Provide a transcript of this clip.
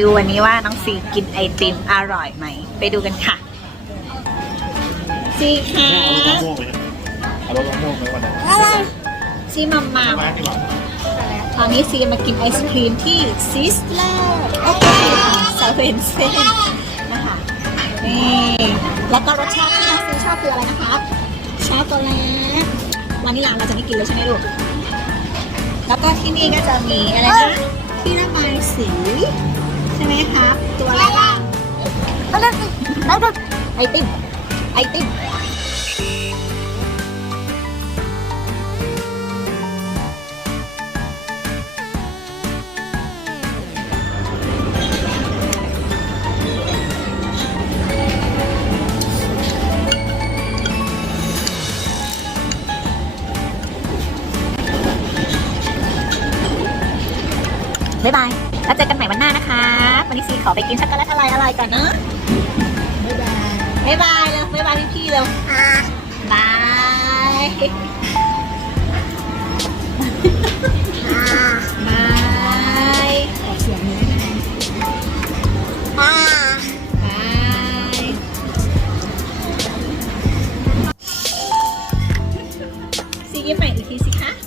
ดูวันนี้ว่าน้องซีกินไอติมอร่อยไหม ไปดูกันค่ะ ซีคะเอารถมะม่วงไหมเอารถมะม่วงไหมวันนั้นซีมัมมามาดีกว่าตอนนี้ซีมากินไอศครีมที่ซิสเลอร์โอเคเซเว่นเซนนะคะนี่แล้วก็รสชาติที่น้องซีชอบคืออะไรนะคะช็อกโกแลตวานิลลาเราจะไม่กินเลยใช่ไหมลูกแล้วก็ที่นี่ก็จะมีอะไรนะที่ระบายสีใช่ไหม ครับ ตัวอะไรบ้างไอติมไอติมบ๊ายบาย แล้วเจอกันใหม่วันหน้านะคะ วันนี้ซีขอไปกินช็อกโกแลตอร่อยอร่อยก่อนเนอะบ๊ายบายเร็วบ๊ายบายพี่ๆเร็วบายบายออกเสียงนี้บายซียิ้มใหม่อีกทีสิคะ